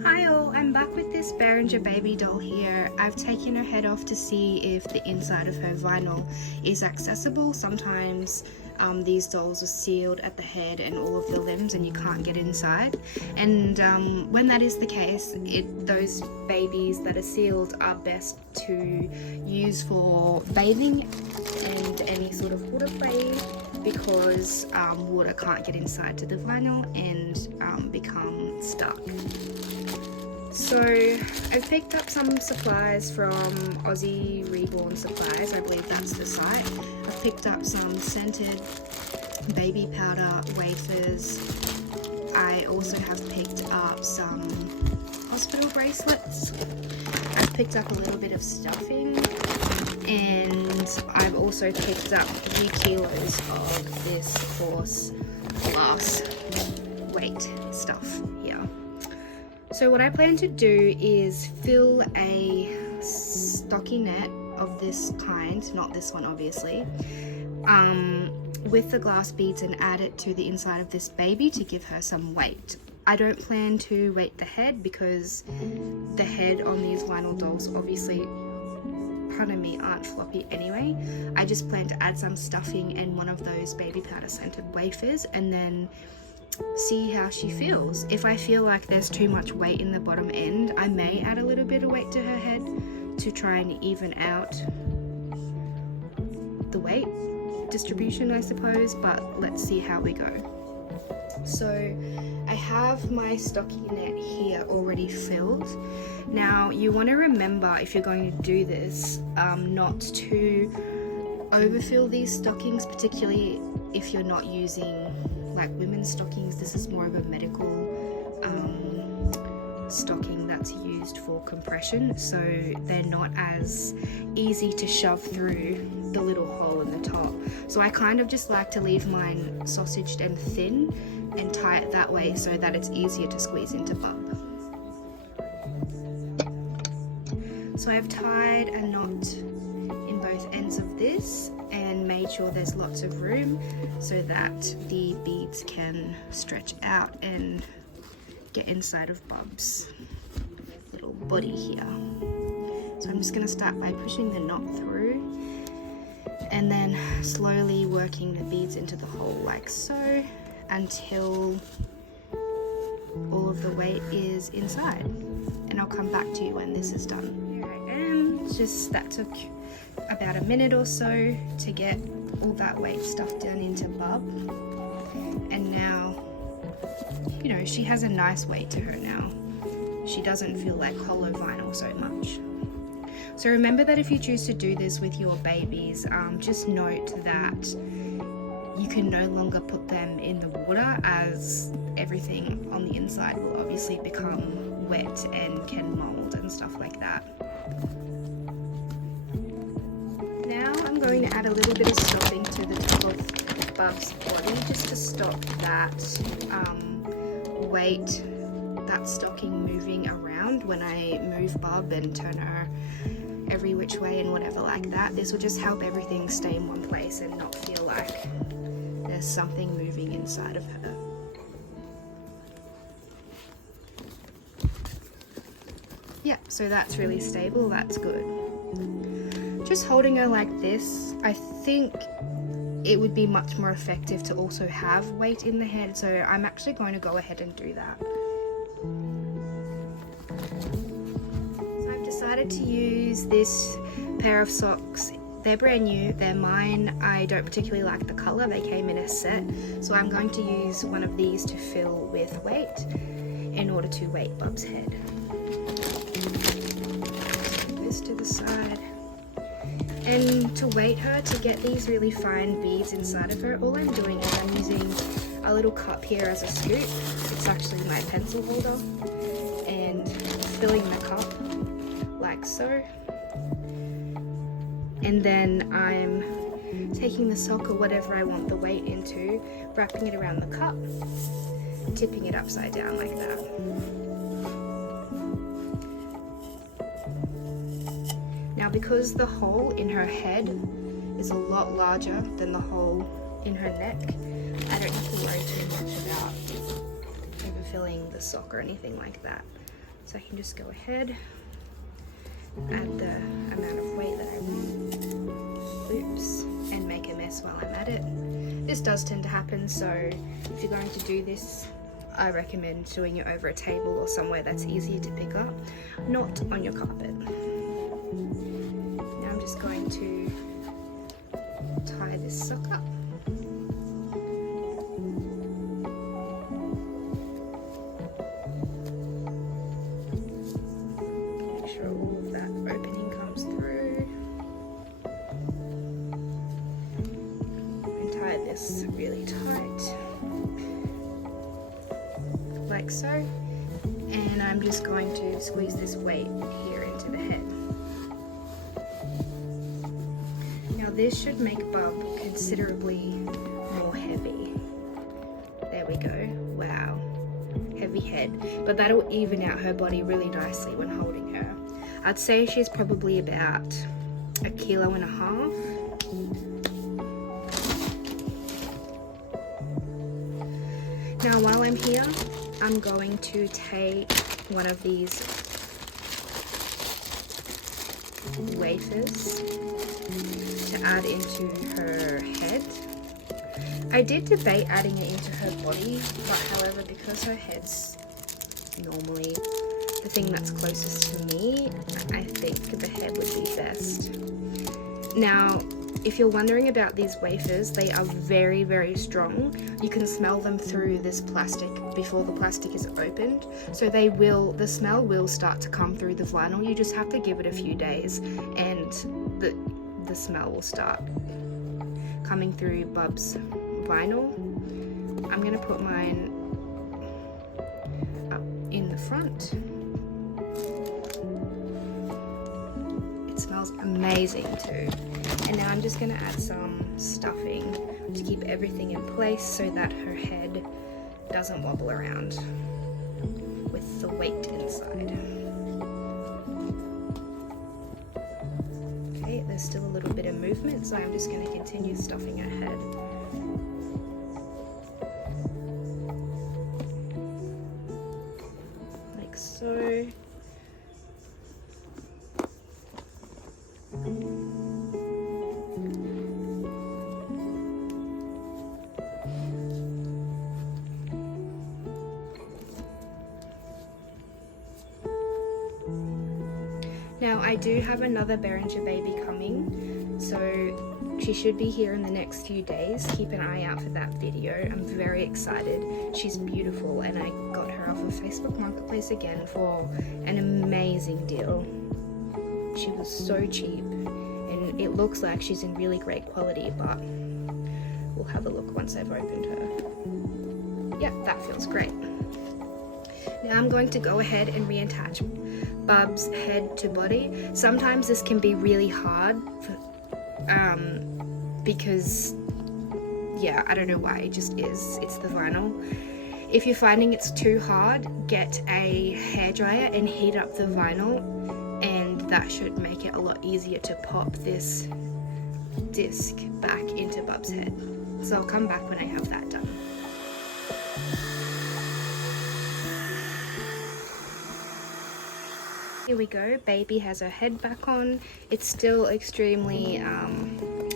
Hi all, I'm back with this Berenguer baby doll here. I've taken her head off to see if the inside of her vinyl is accessible. Sometimes these dolls are sealed at the head and all of the limbs and you can't get inside. And when that is the case, those babies that are sealed are best to use for bathing and any sort of water play, because water can't get inside to the vinyl and become stuck. So I've picked up some supplies from Aussie Reborn Supplies, I believe that's the site. I've picked up some scented baby powder wafers. I also have picked up some hospital bracelets. I've picked up a little bit of stuffing, and I've also picked up 3 kilos of this coarse glass weight stuff here. So what I plan to do is fill a stockinette of this kind, not this one obviously, with the glass beads and add it to the inside of this baby to give her some weight. I don't plan to weight the head because the head on these vinyl dolls obviously, pardon me, aren't floppy anyway. I just plan to add some stuffing and one of those baby powder scented wafers and then see how she feels. If I feel like there's too much weight in the bottom end, I may add a little bit of weight to her head to try and even out the weight distribution, I suppose, but let's see how we go. So I have my stockinette here already filled. Now you want to remember, if you're going to do this, not to overfill these stockings, particularly if you're not using like women's stockings. This is more of a medical stocking that's used for compression, so they're not as easy to shove through the little hole in the top. So I kind of just like to leave mine sausaged and thin and tie it that way so that it's easier to squeeze into bub. So I've tied a knot in both ends of this and made sure there's lots of room so that the beads can stretch out and get inside of Bub's little body here. So I'm just going to start by pushing the knot through and then slowly working the beads into the hole like so until all of the weight is inside, and I'll come back to you when this is done. Here I am. That took about a minute or so to get all that weight stuffed down into Bub, and now, you know, she has a nice weight to her now. She doesn't feel like hollow vinyl so much. So remember that if you choose to do this with your babies, just note that you can no longer put them in the water, as everything on the inside will obviously become wet and can mold and stuff like that. Now I'm going to add a little bit of stuffing to the top of Bub's body just to stop that weight, that stocking moving around when I move Bub and turn her every which way and whatever like that. This will just help everything stay in one place and not feel like there's something moving inside of her. Yeah, so that's really stable, that's good. Just holding her like this, I think it would be much more effective to also have weight in the head, so I'm actually going to go ahead and do that. So I've decided to use this pair of socks. They're brand new, they're mine. I don't particularly like the colour, they came in a set, so I'm going to use one of these to fill with weight in order to weight Bub's head. This to the side. And to weight her, to get these really fine beads inside of her, all I'm doing is I'm using a little cup here as a scoop. It's actually my pencil holder, and filling the cup like so. And then I'm taking the sock or whatever I want the weight into, wrapping it around the cup, tipping it upside down like that. Now because the hole in her head is a lot larger than the hole in her neck, I don't have to worry too much about overfilling the sock or anything like that. So I can just go ahead, add the amount of weight that I want, oops, and make a mess while I'm at it. This does tend to happen, so if you're going to do this, I recommend doing it over a table or somewhere that's easier to pick up, not on your carpet. Now I'm just going to tie this sock up. Make sure all of that opening comes through. And tie this really tight, like so. And I'm just going to squeeze this weight here into the head. Now this should make Bub considerably more heavy. There we go. Wow. Heavy head. But that'll even out her body really nicely when holding her. I'd say she's probably about 1.5 kilos. Now while I'm here, I'm going to take one of these wafers to add into her head. I did debate adding it into her body, but however, because her head's normally the thing that's closest to me, I think the head would be best. Now, if you're wondering about these wafers, they are very, very strong. You can smell them through this plastic before the plastic is opened. So the smell will start to come through the vinyl. You just have to give it a few days and the smell will start coming through Bub's vinyl. I'm gonna put mine up in the front. It smells amazing too. And now I'm just going to add some stuffing to keep everything in place so that her head doesn't wobble around with the weight inside. Okay, there's still a little bit of movement, so I'm just going to continue stuffing her head. Like so. Now I do have another Berenguer baby coming, so she should be here in the next few days. Keep an eye out for that video. I'm very excited. She's beautiful and I got her off of Facebook Marketplace again for an amazing deal. She was so cheap and it looks like she's in really great quality, but we'll have a look once I've opened her. Yeah, that feels great. Now I'm going to go ahead and reattach Bub's head to body. Sometimes this can be really hard because, yeah, I don't know why, it just is. It's the vinyl. If you're finding it's too hard, get a hairdryer and heat up the vinyl, and that should make it a lot easier to pop this disc back into Bub's head. So I'll come back when I have that done. Here we go, baby has her head back on. It's still extremely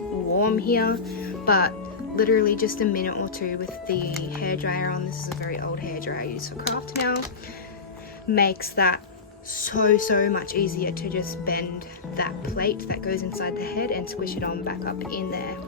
warm here, but literally just a minute or two with the hairdryer on, this is a very old hairdryer I use for craft now, makes that so much easier to just bend that plate that goes inside the head and squish it on back up in there.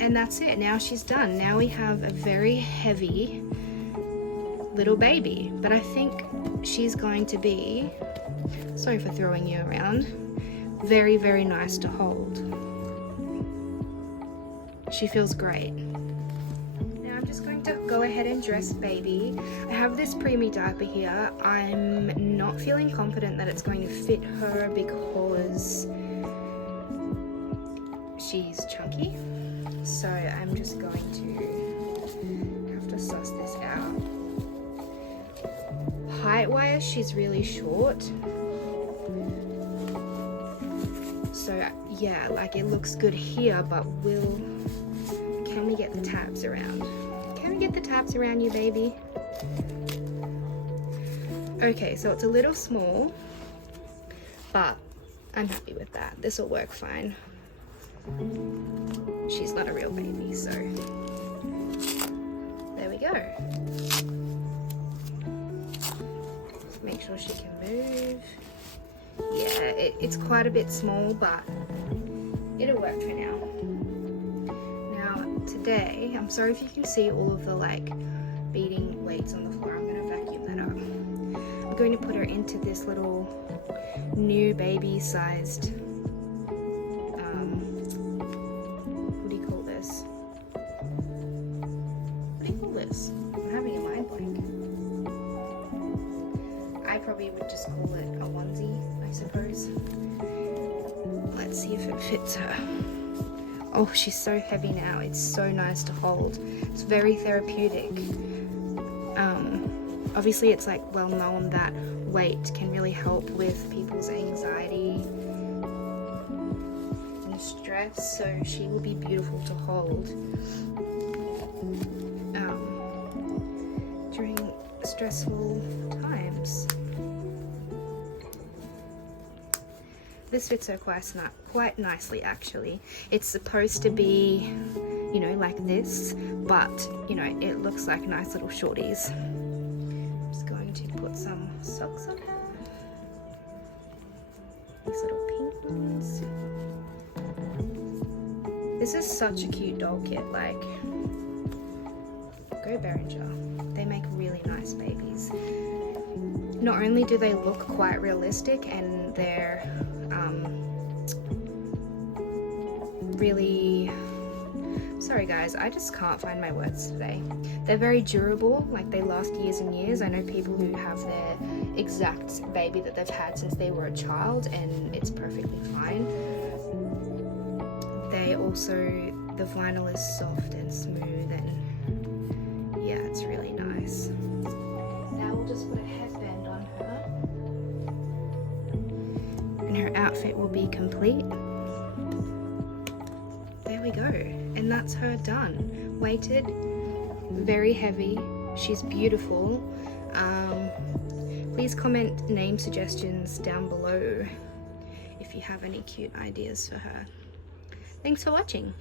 And that's it, now she's done. Now we have a very heavy little baby, but I think she's going to be, sorry for throwing you around, very nice to hold. She feels great. Now I'm just going to go ahead and dress baby. I have this preemie diaper here. I'm not feeling confident that it's going to fit her because she's chunky. So I'm just going to have to suss this out. Height-wise, she's really short. So yeah, like it looks good here, but can we get the tabs around? Can we get the tabs around you, baby? Okay, so it's a little small, but I'm happy with that. This will work fine. She's not a real baby, so there we go. Make sure she can move. Yeah, it's quite a bit small, but it'll work for now. Now, today, I'm sorry if you can see all of the like beading weights on the floor. I'm going to vacuum that up. I'm going to put her into this little new baby sized, what do you call this? What do you call this? I'm having a mind blank. I probably would just call it a onesie, I suppose. Let's see if it fits her. Oh, she's so heavy now. It's so nice to hold. It's very therapeutic. Obviously it's like well known that weight can really help with people's anxiety and stress, so she will be beautiful to hold during stressful times. This fits her quite nicely actually. It's supposed to be, you know, like this, but you know, it looks like nice little shorties. I'm just going to put some socks on her. These little pink ones. This is such a cute doll kit, like, go Berenguer. They make really nice babies. Not only do they look quite realistic and they're really, sorry guys, I just can't find my words today. They're very durable, like they last years and years. I know people who have their exact baby that they've had since they were a child and it's perfectly fine. They also, the vinyl is soft and smooth and yeah, it's really nice. Now we'll just put a headband on her and her outfit will be complete. There we go, and that's her done. Weighted, very heavy, she's beautiful. Please comment name suggestions down below if you have any cute ideas for her. Thanks for watching.